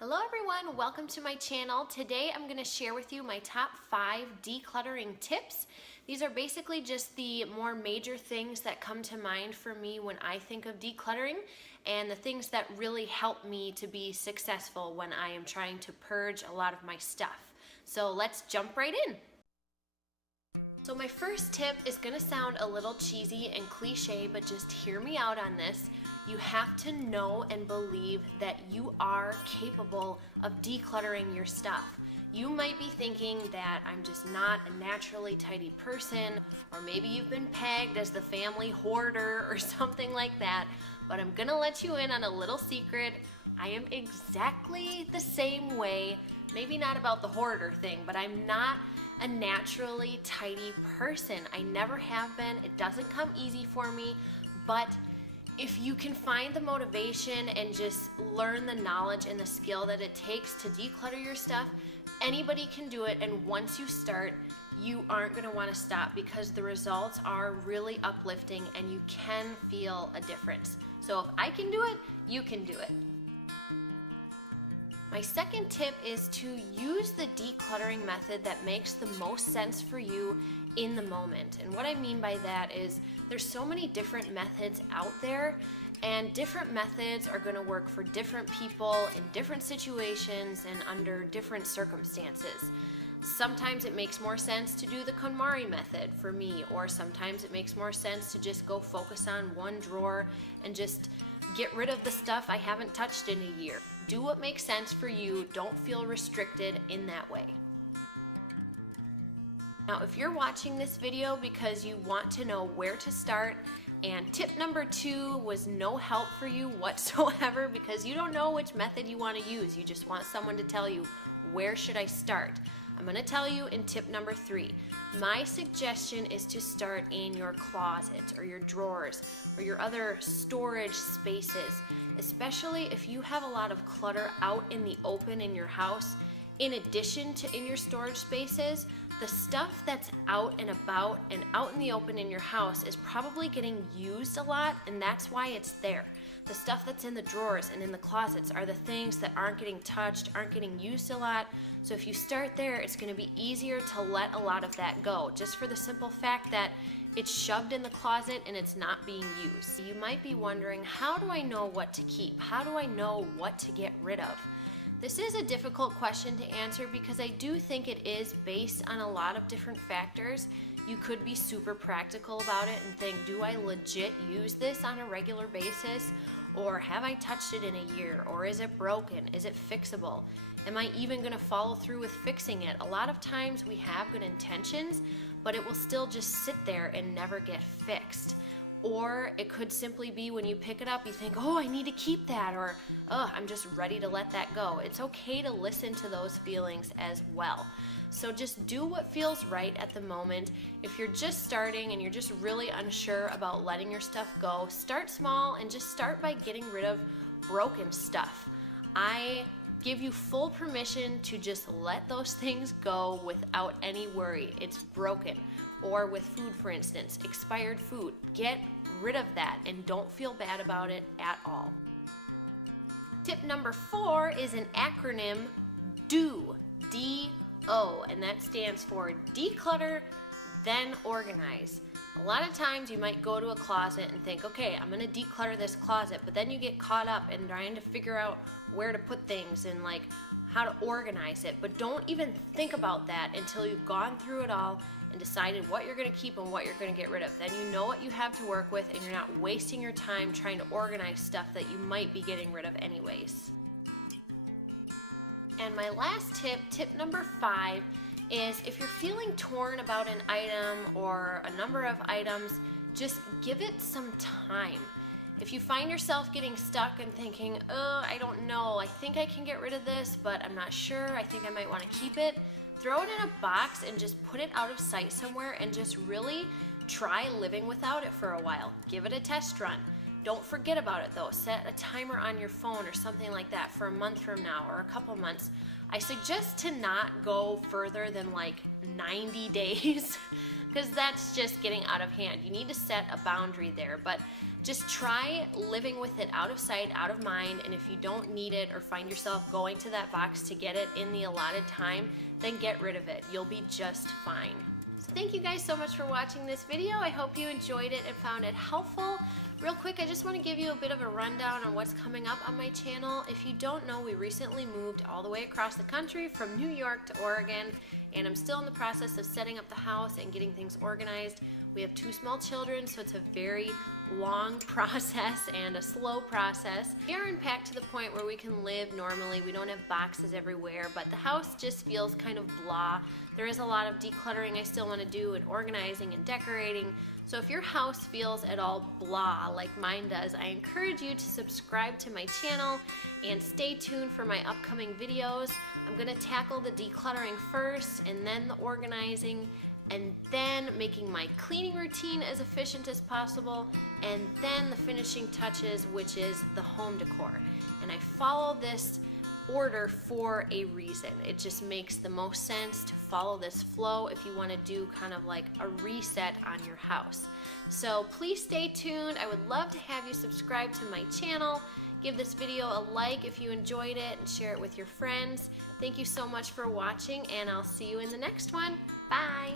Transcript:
Hello everyone, welcome to my channel. Today I'm going to share with you my top 5 decluttering tips. These are basically just the more major things that come to mind for me when I think of decluttering and the things that really help me to be successful when I am trying to purge a lot of my stuff. So let's jump right in. So my first tip is going to sound a little cheesy and cliche, but just hear me out on this. You have to know and believe that you are capable of decluttering your stuff. You might be thinking that I'm just not a naturally tidy person, or maybe you've been pegged as the family hoarder or something like that, but I'm gonna let you in on a little secret. I am exactly the same way, maybe not about the hoarder thing, but I'm not a naturally tidy person. I never have been. It doesn't come easy for me, but if you can find the motivation and just learn the knowledge and the skill that it takes to declutter your stuff, anybody can do it. And once you start, you aren't going to want to stop because the results are really uplifting and you can feel a difference. So if I can do it, you can do it. My second tip is to use the decluttering method that makes the most sense for you in the moment. And what I mean by that is there's so many different methods out there, and different methods are going to work for different people in different situations and under different circumstances. Sometimes it makes more sense to do the KonMari method for me, or sometimes it makes more sense to just go focus on one drawer and just get rid of the stuff I haven't touched in a year. Do what makes sense for you. Don't feel restricted in that way. Now, if you're watching this video because you want to know where to start, and tip number 2 was no help for you whatsoever because you don't know which method you want to use, you just want someone to tell you, where should I start? I'm going to tell you in tip number 3. My suggestion is to start in your closet or your drawers or your other storage spaces, especially if you have a lot of clutter out in the open in your house. In addition to in your storage spaces, the stuff that's out and about and out in the open in your house is probably getting used a lot, and that's why it's there. The stuff that's in the drawers and in the closets are the things that aren't getting touched, aren't getting used a lot. So if you start there, it's going to be easier to let a lot of that go, just for the simple fact that it's shoved in the closet and it's not being used. You might be wondering, how do I know what to keep? How do I know what to get rid of? This is a difficult question to answer because I do think it is based on a lot of different factors. You could be super practical about it and think, do I legit use this on a regular basis? Or have I touched it in a year? Or is it broken? Is it fixable? Am I even going to follow through with fixing it? A lot of times we have good intentions, but it will still just sit there and never get fixed. Or it could simply be when you pick it up, you think, oh, I need to keep that, or oh, I'm just ready to let that go. It's okay to listen to those feelings as well. So just do what feels right at the moment. If you're just starting and you're just really unsure about letting your stuff go, start small and just start by getting rid of broken stuff. I give you full permission to just let those things go without any worry. It's broken. Or with food, for instance, expired food. Get rid of that and don't feel bad about it at all. Tip number 4 is an acronym DO, D-O, and that stands for declutter, then organize. A lot of times you might go to a closet and think, okay, I'm going to declutter this closet, but then you get caught up in trying to figure out where to put things and like how to organize it. But don't even think about that until you've gone through it all and decided what you're going to keep and what you're going to get rid of. Then you know what you have to work with and you're not wasting your time trying to organize stuff that you might be getting rid of anyways. And my last tip, tip number 5, is if you're feeling torn about an item or a number of items, just give it some time. If you find yourself getting stuck and thinking, oh, I don't know, I think I can get rid of this, but I'm not sure, I think I might want to keep it, throw it in a box and just put it out of sight somewhere and just really try living without it for a while. Give it a test run. Don't forget about it though. Set a timer on your phone or something like that for a month from now or a couple months. I suggest to not go further than like 90 days because that's just getting out of hand. You need to set a boundary there, but Just try living with it out of sight, out of mind, and if you don't need it or find yourself going to that box to get it in the allotted time, then get rid of it. You'll be just fine. So thank you guys so much for watching this video. I hope you enjoyed it and found it helpful. Real quick, I just want to give you a bit of a rundown on what's coming up on my channel. If you don't know, we recently moved all the way across the country from New York to Oregon, and I'm still in the process of setting up the house and getting things organized. We have 2 small children, so it's a very long process and a slow process. We are unpacked to the point where we can live normally. We don't have boxes everywhere, but the house just feels kind of blah. There is a lot of decluttering I still want to do, and organizing and decorating. So if your house feels at all blah like mine does, I encourage you to subscribe to my channel and stay tuned for my upcoming videos. I'm going to tackle the decluttering first, and then the organizing, and then making my cleaning routine as efficient as possible, and then the finishing touches, which is the home decor. And I follow this order for a reason. It just makes the most sense to follow this flow if you want to do kind of like a reset on your house. So please stay tuned. I would love to have you subscribe to my channel. Give this video a like if you enjoyed it, and share it with your friends. Thank you so much for watching, and I'll see you in the next one. Bye!